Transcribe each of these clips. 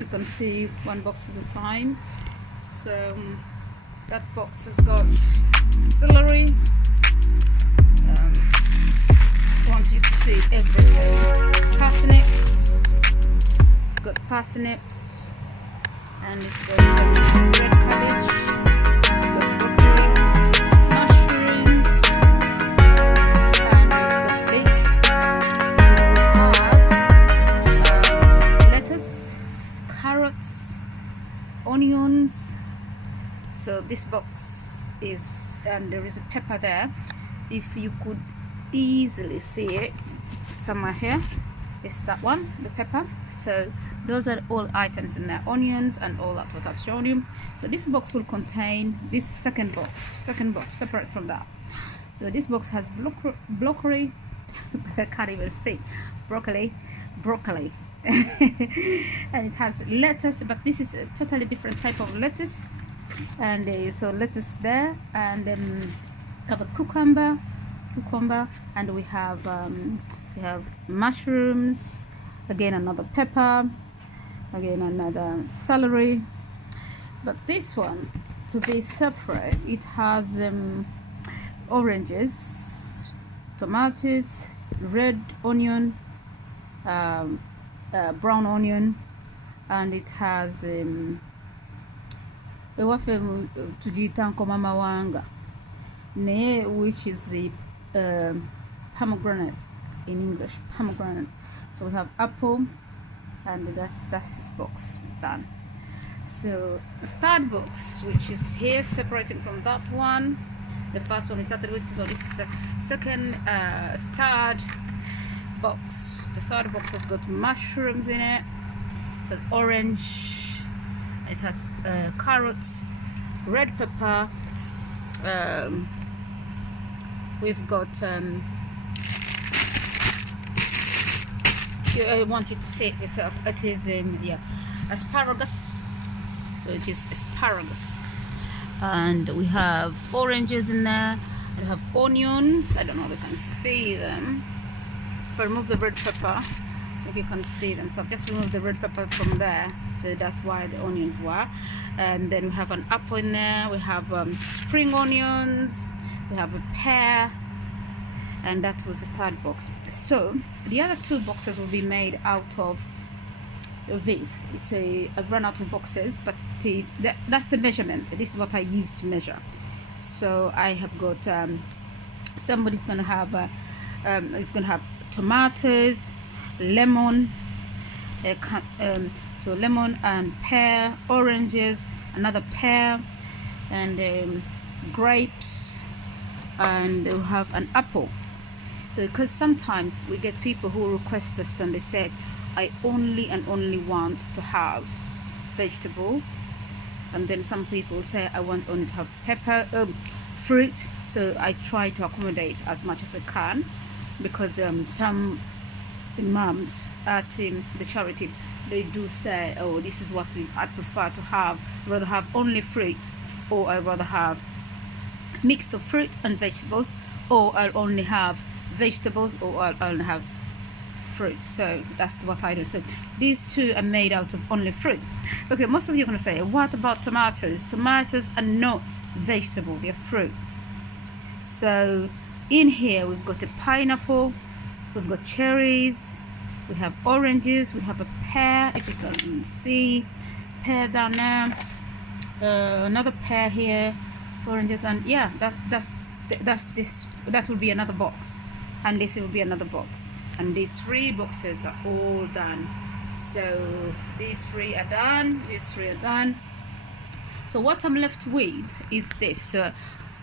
you can see one box at a time. So that box has got celery. I want you to see everything. Parsnips. It's got parsnips, and it's got some red cabbage. It's got broccoli, mushrooms, and it's got leek. We have lettuce, carrots, onions. So this box is, and there is a pepper there. If you could easily see it somewhere here, it's that one, the pepper. So those are all items in there, onions and all that what I've shown you. So this box will contain this second box separate from that. So this box has broccoli I can't even speak, broccoli and it has lettuce, but this is a totally different type of lettuce. And so lettuce there, and then have a cucumber, and we have mushrooms, again another pepper, again another celery. But this one, to be separate, it has oranges, tomatoes, red onion, brown onion, and it has tujitanko mama wanga, which is the pomegranate in English, pomegranate. So we have apple, and that's this box done. So the third box, which is here, separating from that one, the first one we started with, so this is the third box. The third box has got mushrooms in it. It has orange, it has carrots, red pepper, we've got I want you to say it yourself, it is asparagus. So it is asparagus, and we have oranges in there, we have onions. I don't know if you can see them. If I remove the red pepper, if you can see them, so I've just removed the red pepper from there, so that's why the onions were. And then we have an apple in there, we have spring onions, we have a pear, and that was the third box. So the other two boxes will be made out of this. So I've run out of boxes, but that's the measurement. This is what I use to measure. So I have got somebody's gonna have it's gonna have tomatoes, lemon, so lemon and pear, oranges, another pear, and grapes, and we'll have an apple. So because sometimes we get people who request us and they say, I only want to have vegetables, and then some people say I want only to have fruit. So I try to accommodate as much as I can, because some imams at the charity, they do say, oh, this is what I prefer to have. I'd rather have only fruit, or I'd rather have mix of fruit and vegetables, or I'll only have vegetables, or I'll only have fruit. So that's what I do. So these two are made out of only fruit. Okay, most of you are going to say, what about tomatoes? Tomatoes are not vegetable, they're fruit. So in here we've got a pineapple, we've got cherries, we have oranges, we have a pear, if you can see, pear down there, another pear here, oranges, and yeah, that's this. That will be another box, and this will be another box, and these three boxes are all done. So these three are done, these three are done. So what I'm left with is this.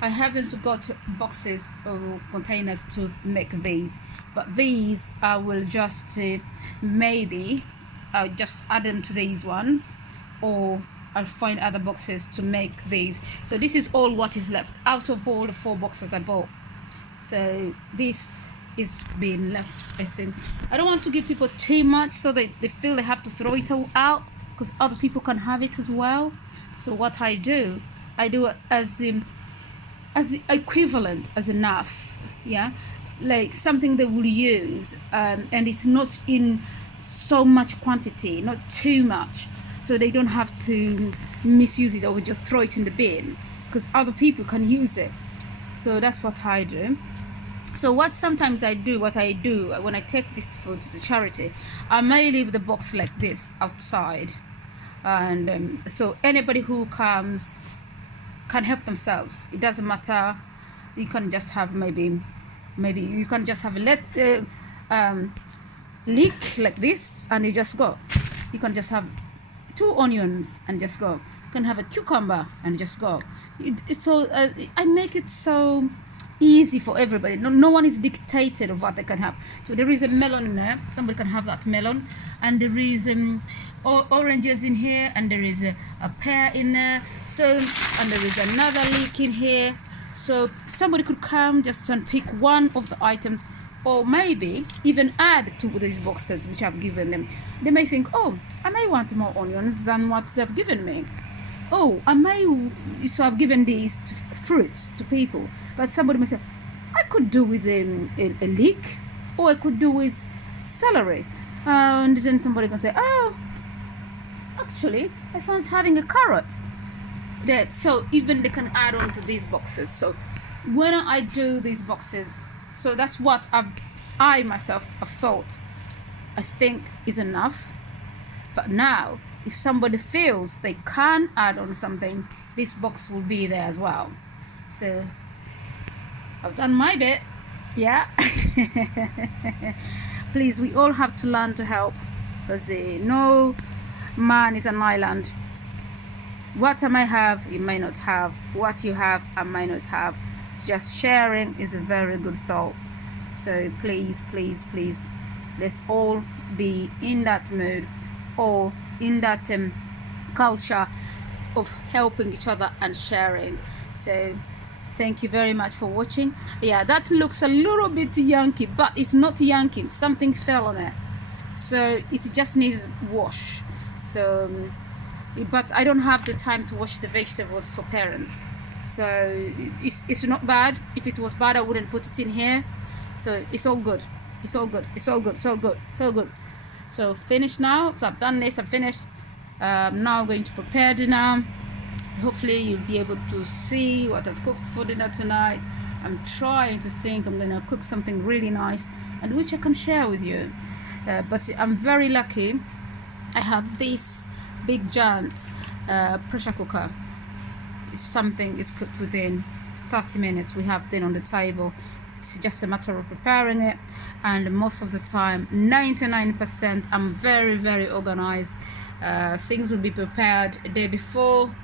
I haven't got boxes or containers to make these, but these I will just maybe I'll just add them to these ones, or I'll find other boxes to make these. So this is all what is left out of all the 4 boxes I bought. So this is being left, I think. I don't want to give people too much so they feel they have to throw it all out, because other people can have it as well. So what I do it as equivalent as enough, yeah, like something they will use, and it's not in so much quantity, not too much, so they don't have to misuse it or just throw it in the bin, because other people can use it. So that's what I do. So what sometimes I do, what I do when I take this food to the charity, I may leave the box like this outside, and so anybody who comes can help themselves. It doesn't matter. You can just have maybe you can just have a leek like this, and you just go. You can just have 2 onions and just go. You can have a cucumber and just go. It's so I make it so easy for everybody. No one is dictated of what they can have. So there is a melon in there, somebody can have that melon, and there is oranges in here, and there is a pear in there, so, and there is another leek in here. So somebody could come just and pick one of the items, or maybe even add to these boxes which I've given them. They may think, oh, I may want more onions than what they've given me. Oh, so I've given these fruits to people. But somebody may say, I could do with a leek, or I could do with celery. And then somebody can say, oh, actually, I fancy having a carrot. So even they can add on to these boxes. So when I do these boxes, so that's what I myself have thought, I think is enough. But now, if somebody feels they can add on something, this box will be there as well. So I've done my bit, yeah. Please, we all have to learn to help, because no man is an island. What I may have, you may not have. What you have, I may not have. It's just sharing is a very good thought. So please, please, please, let's all be in that mood, or in that culture of helping each other and sharing. So thank you very much for watching. Yeah, that looks a little bit Yankee, but it's not Yankee. Something fell on it, so it just needs wash. So but I don't have the time to wash the vegetables for parents, so it's not bad. If it was bad, I wouldn't put it in here. So it's all good. It's all good. It's all good. It's all good. It's all good. So finished now. So I've done this. I'm finished. Now I'm going to prepare dinner. Hopefully you'll be able to see what I've cooked for dinner tonight. I'm trying to think I'm going to cook something really nice, and which I can share with you. But I'm very lucky. I have this big giant pressure cooker. Something is cooked within 30 minutes. We have dinner on the table. It's just a matter of preparing it, and most of the time, 99%, I'm very, very organized. Things will be prepared a day before.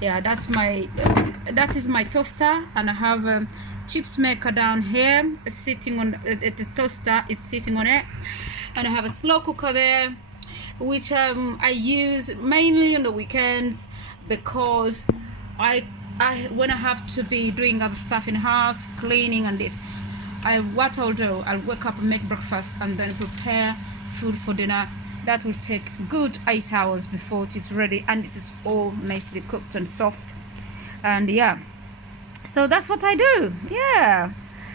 Yeah, that is my toaster, and I have a chips maker down here sitting on the toaster. It's sitting on it, and I have a slow cooker there, which I use mainly on the weekends, because when I have to be doing other stuff in the house, cleaning and this, what I'll do, I'll wake up and make breakfast and then prepare food for dinner. That will take good 8 hours before it is ready, and it is all nicely cooked and soft. And yeah, so that's what I do. Yeah,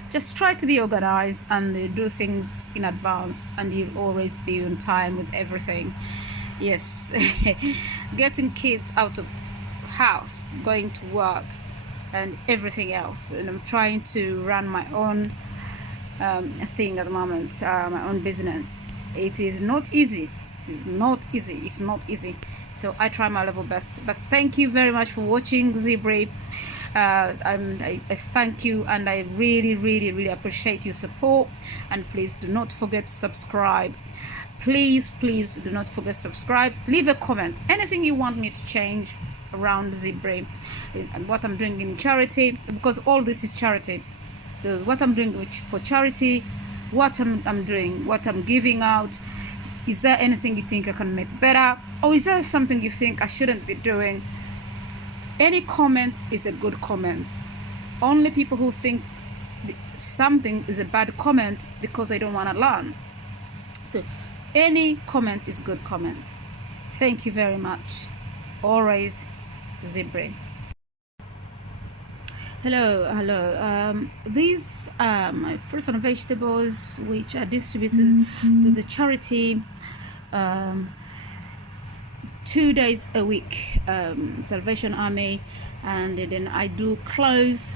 just try to be organized and do things in advance, and you'll always be on time with everything. Yes. Getting kids out of house, going to work, and everything else, and I'm trying to run my own thing at the moment, my own business. It is not easy. It's not easy. So I try my level best. But thank you very much for watching ZEEBRI. I thank you, and I really, really, really appreciate your support. And please do not forget to subscribe. Please do not forget to subscribe. Leave a comment, anything you want me to change around ZEEBRI and what I'm doing in charity, because all this is charity. So what I'm doing for charity, what I'm doing, what I'm giving out, is there anything you think I can make better, or is there something you think I shouldn't be doing? Any comment is a good comment. Only people who think something is a bad comment because they don't want to learn. So any comment is good comment. Thank you very much. Always ZEEBRI. Hello. These are my fruits and vegetables which are distributed to the charity. 2 days a week, Salvation Army, and then I do clothes.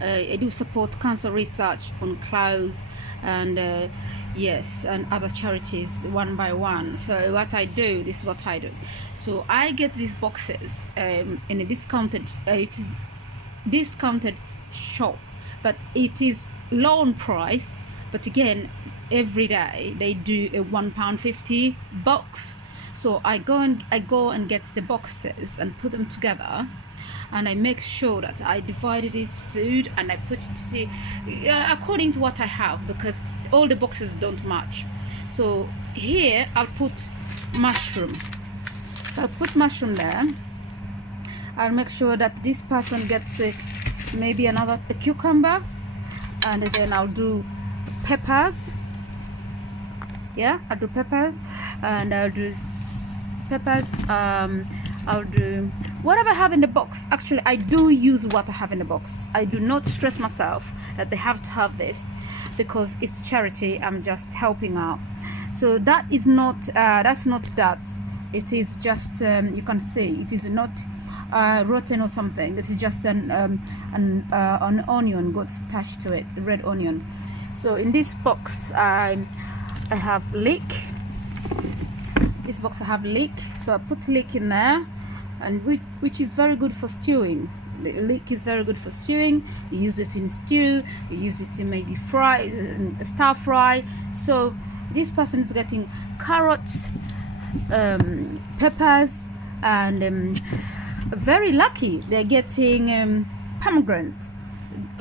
I do support cancer research on clothes, and yes, and other charities one by one. So what I do, this is what I do. So I get these boxes in a discounted, it is discounted shop, but it is low on price. But again, every day they do a £1.50 box. So I go and get the boxes and put them together, and I make sure that I divide this food and I put it according to what I have, because all the boxes don't match. So here I'll put mushroom. I'll put mushroom there. I'll make sure that this person gets maybe a cucumber, and then I'll do peppers. Yeah, I'll do peppers, and I'll do peppers. I'll do whatever I have in the box. Actually, I do use what I have in the box. I do not stress myself that they have to have this, because it's charity. I'm just helping out. So that is not that's not that. It is just you can see it is not rotten or something. It is just an onion got attached to it, a red onion. So in this box I have leek. This box I have leek, so I put leek in there, and which is very good for stewing. The leek is very good for stewing. You use it in stew, you use it in maybe fry, stir fry. So this person is getting carrots, peppers, and very lucky they're getting pomegranate.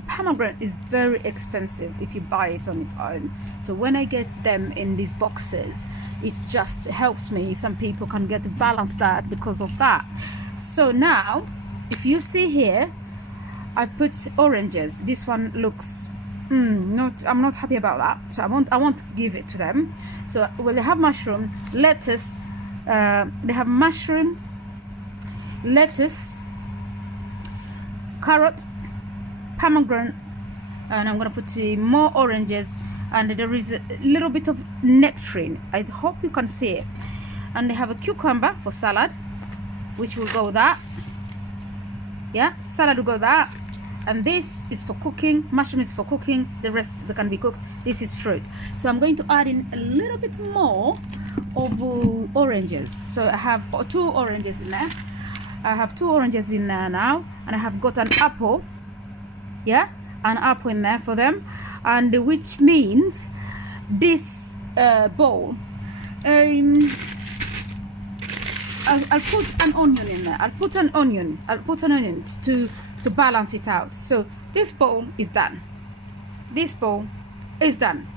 Pomegranate is very expensive if you buy it on its own. So when I get them in these boxes, it just helps me. Some people can get the balance that because of that. So now, if you see here, I put oranges. This one looks I'm not happy about that. So I won't give it to them. So well, they have mushroom, lettuce. They have mushroom, lettuce, carrot, pomegranate, and I'm gonna put more oranges. And there is a little bit of nectarine. I hope you can see it. And they have a cucumber for salad, which will go that. Yeah, salad will go that. And this is for cooking. Mushroom is for cooking. The rest that can be cooked. This is fruit. So I'm going to add in a little bit more of oranges. So I have 2 oranges in there. I have 2 oranges in there now, and I have got an apple. Yeah, an apple in there for them. And which means this bowl, I'll put an onion in there. I'll put an onion to balance it out. So this bowl is done. This bowl is done.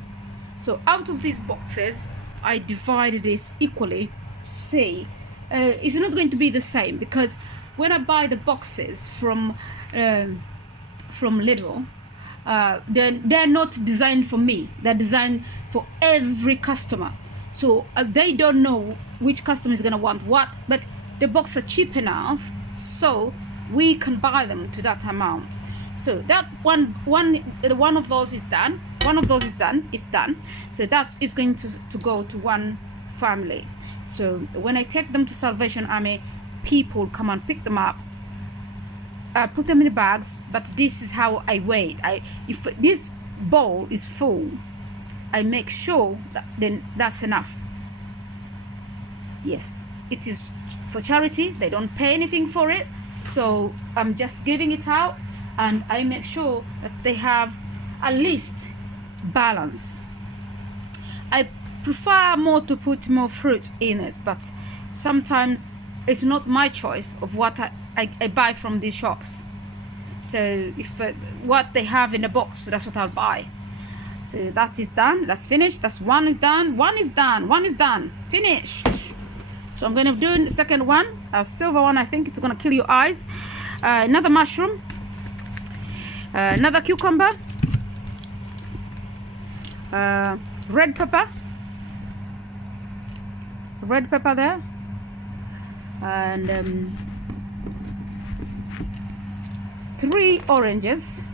So out of these boxes, I divided this equally. See, it's not going to be the same, because when I buy the boxes from Lidl, they're not designed for me. They're designed for every customer. So they don't know which customer is going to want what, but the boxes are cheap enough so we can buy them to that amount. So that one of those is done. One of those is done. It's done. So that is going to go to one family. So when I take them to Salvation Army, people come and pick them up. I put them in the bags, but this is how I weigh it. If this bowl is full, I make sure that then that's enough. Yes, it is for charity. They don't pay anything for it, so I'm just giving it out, and I make sure that they have at least balance. I prefer more to put more fruit in it, but sometimes it's not my choice of what I buy from these shops. So if what they have in the box, that's what I'll buy. So that is done. That's finished. That's one is done. One is done. One is done. Finished. So I'm going to do the second one, a silver one. I think it's going to kill your eyes. Another mushroom, another cucumber, red pepper there, and 3 oranges.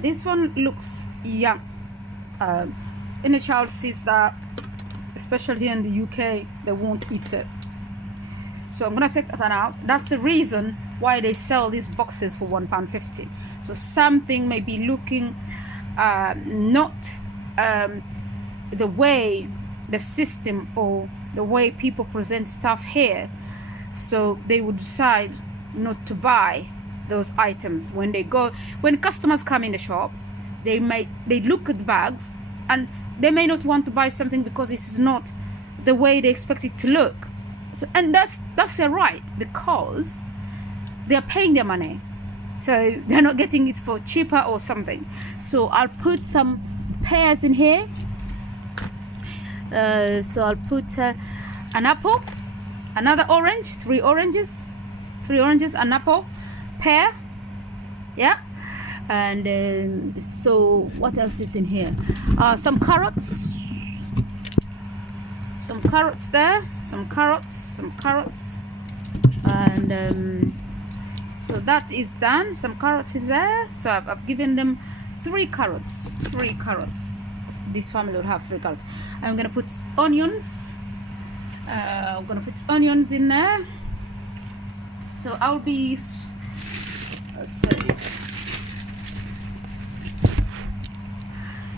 This one looks young. Any child sees that, especially here in the UK, they won't eat it. So I'm gonna take that out. That's the reason why they sell these boxes for £1.50. So something may be looking not the way the system or the way people present stuff here, so they would decide not to buy those items. When customers come in the shop, they look at the bags and they may not want to buy something because this is not the way they expect it to look. So, and that's their right, because they're paying their money, so they're not getting it for cheaper or something. So I'll put some pears in here. So I'll put an apple, another orange, three oranges, an apple, pear, yeah. And so what else is in here? Some carrots there, some carrots, and so that is done. Some carrots is there, so I've given them 3 carrots. This family would have 3 carrots. I'm gonna put onions. I'm gonna put onions in there. So I'll be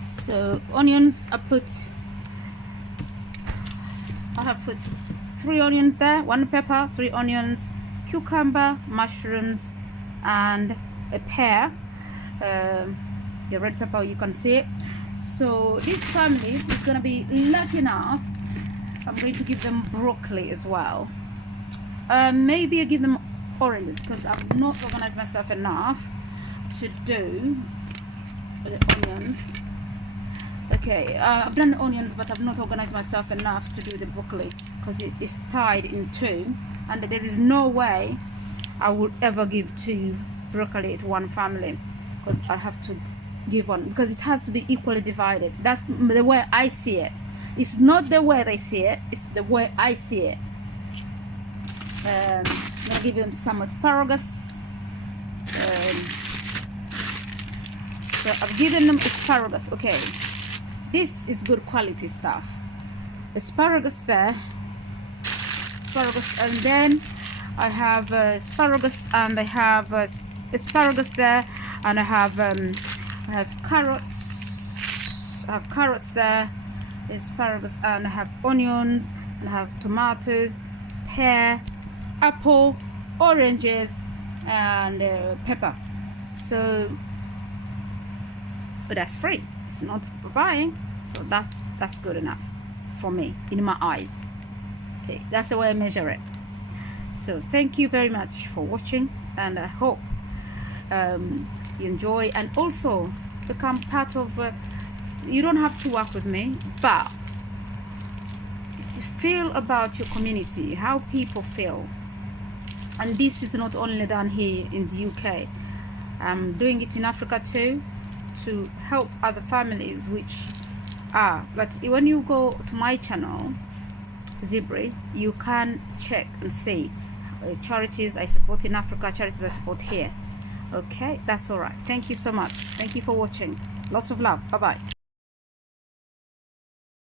so onions. I have put 3 onions there, 1 pepper, 3 onions, cucumber, mushrooms, and a pear. The red pepper, you can see it. So this family is going to be lucky enough. I'm going to give them broccoli as well. Maybe I give them oranges, because I've not organized myself enough to do the onions. Okay, I've done the onions, but I've not organized myself enough to do the broccoli, because it is tied in 2, and there is no way I would ever give 2 broccoli to one family, because I have to give one, because it has to be equally divided. That's the way I see it. It's not the way they see it, it's the way I see it. I'm gonna give them some asparagus. So I've given them asparagus. Okay, this is good quality stuff. Asparagus there, and then I have asparagus, and I have asparagus there, and I have carrots. I have carrots there, asparagus, and I have onions, and I have tomatoes, pear, apple, oranges, and pepper. So, but that's free. It's not for buying. So that's good enough for me in my eyes. Okay, that's the way I measure it. So thank you very much for watching, and I hope you enjoy, and also become part of you don't have to work with me, but feel about your community, how people feel. And this is not only done here in the UK, I'm doing it in Africa too, to help other families which are. But when you go to my channel ZEEBRI, you can check and see charities I support in Africa, charities I support here. Okay, that's all right. Thank you so much. Thank you for watching. Lots of love. Bye bye.